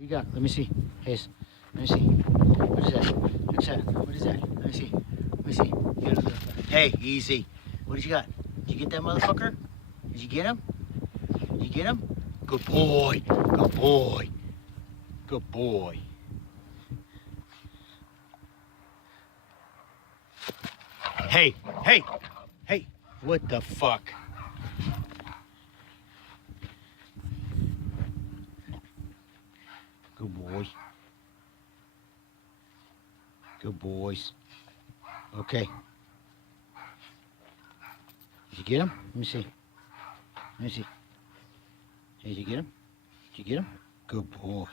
You got? Let me see. Hayes. Let me see. What is that? What's that? What is that? Let me see. Let me see. Hey, easy. What did you got? Did you get that motherfucker? Did you get him? Did you get him? Good boy. Good boy. Good boy. Hey, hey, hey. What the fuck? Good boy. Good boys. Okay. Did you get him? Let me see. Let me see. Hey, did you get him? Did you get him? Good boy.